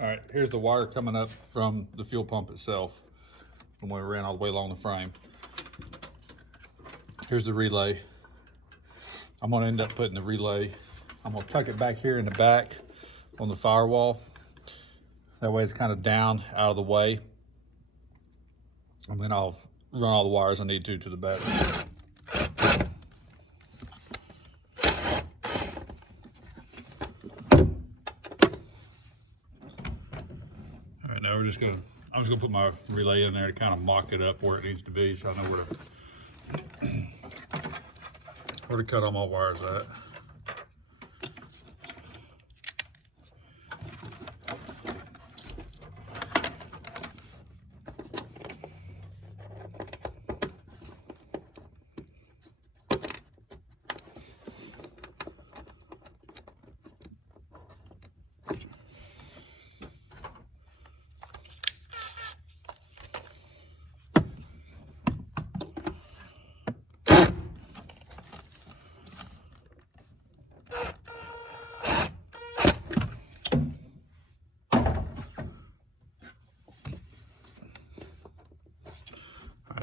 All right, here's the wire coming up from the fuel pump itself, from when we ran all the way along the frame. Here's the relay. I'm gonna end up putting the relay, I'm gonna tuck it back here in the back on the firewall. That way it's kind of down, out of the way. And then I'll run all the wires I need to the battery. All right, now I'm just gonna put my relay in there to kind of mock it up where it needs to be, so I know where to cut all my wires at.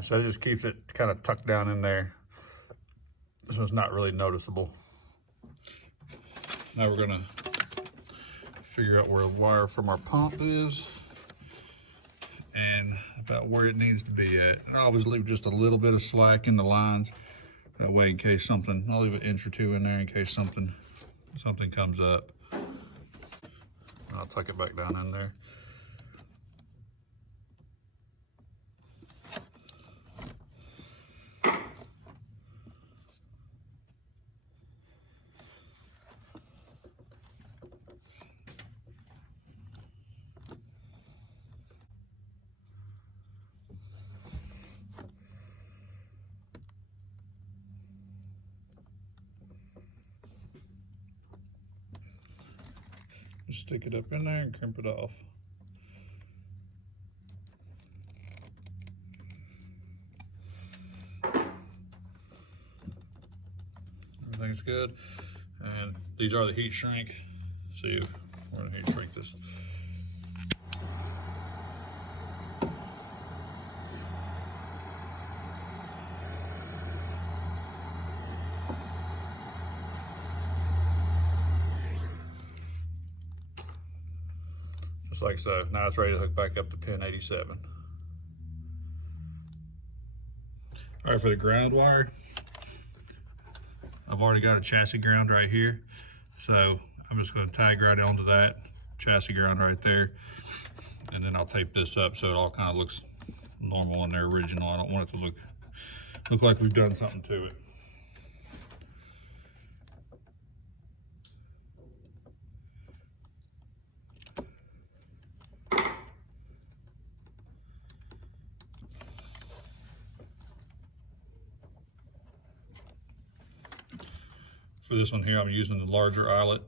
So it just keeps it kind of tucked down in there, so it's not really noticeable. Now we're gonna figure out where the wire from our pump is and about where it needs to be at. I always leave just a little bit of slack in the lines. That way, in case something, I'll leave an inch or two in there in case something comes up. I'll tuck it back down in there. Just stick it up in there and crimp it off. Everything's good. And these are the heat shrink. See, we're gonna heat shrink this. Just like so. Now it's ready to hook back up to pin 87. All right, for the ground wire, I've already got a chassis ground right here. So I'm just gonna tag right onto that chassis ground right there. And then I'll tape this up so it all kind of looks normal on their original. I don't want it to look like we've done something to it. For this one here, I'm using the larger eyelet.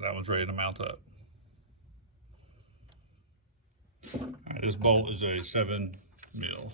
That one's ready to mount up. All right, this bolt is a 7 mil.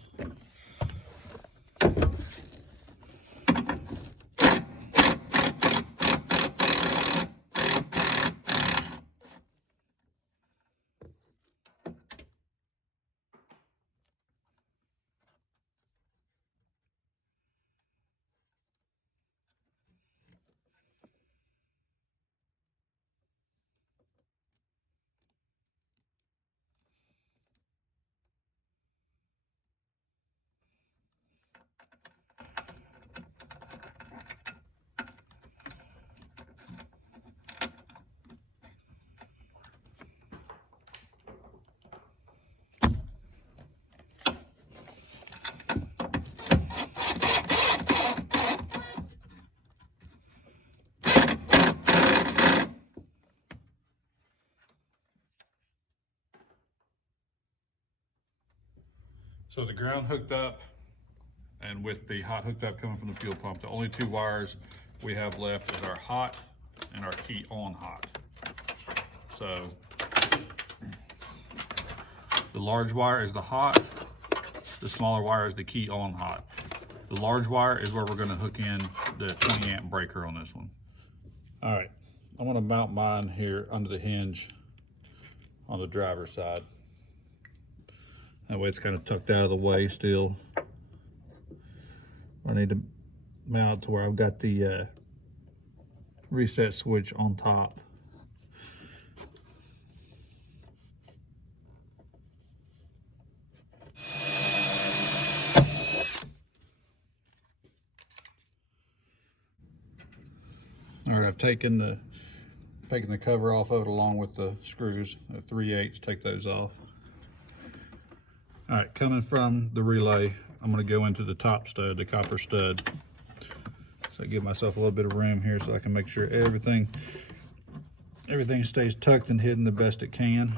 So the ground hooked up, and with the hot hooked up coming from the fuel pump, the only two wires we have left is our hot and our key on hot. So the large wire is the hot, the smaller wire is the key on hot. The large wire is where we're going to hook in the 20 amp breaker on this one. All right, I'm going to mount mine here under the hinge on the driver's side. That way it's kind of tucked out of the way still. I need to mount it to where I've got the reset switch on top. All right, I've taken the cover off of it along with the screws, the 3/8, take those off. All right, coming from the relay, I'm going to go into the top stud, the copper stud. So I give myself a little bit of room here so I can make sure everything stays tucked and hidden the best it can.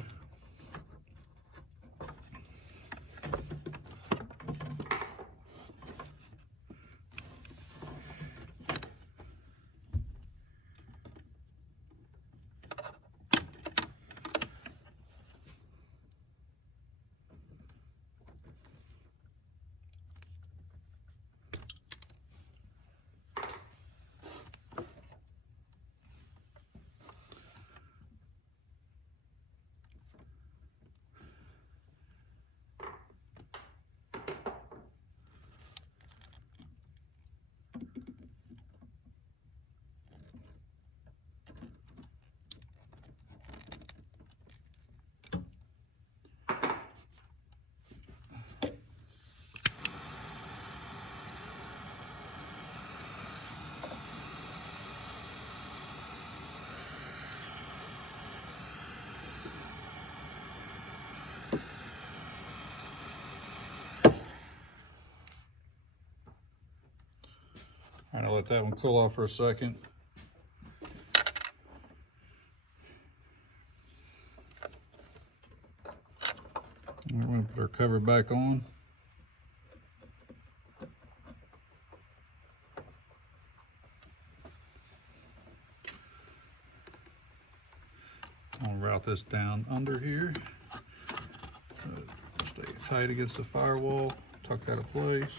All right, I'll let that one cool off for a second. We're going to put our cover back on. I'll route this down under here. Stay tight against the firewall, tuck that in place.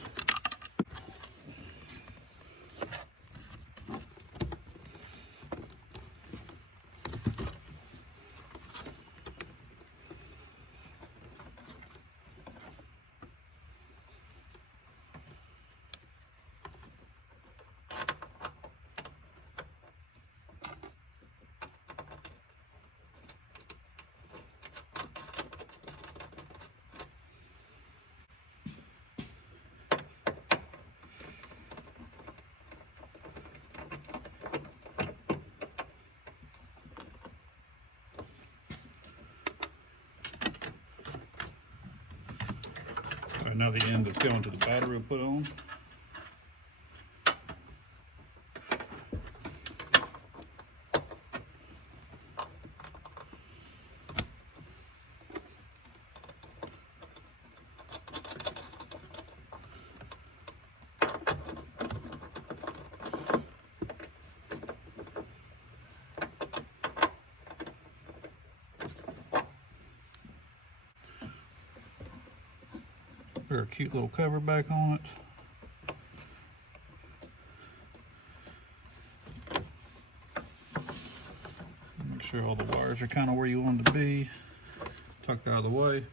All right, now the end that's going to the battery will put on. Put our cute little cover back on it. Make sure all the wires are kind of where you want them to be, tucked out of the way.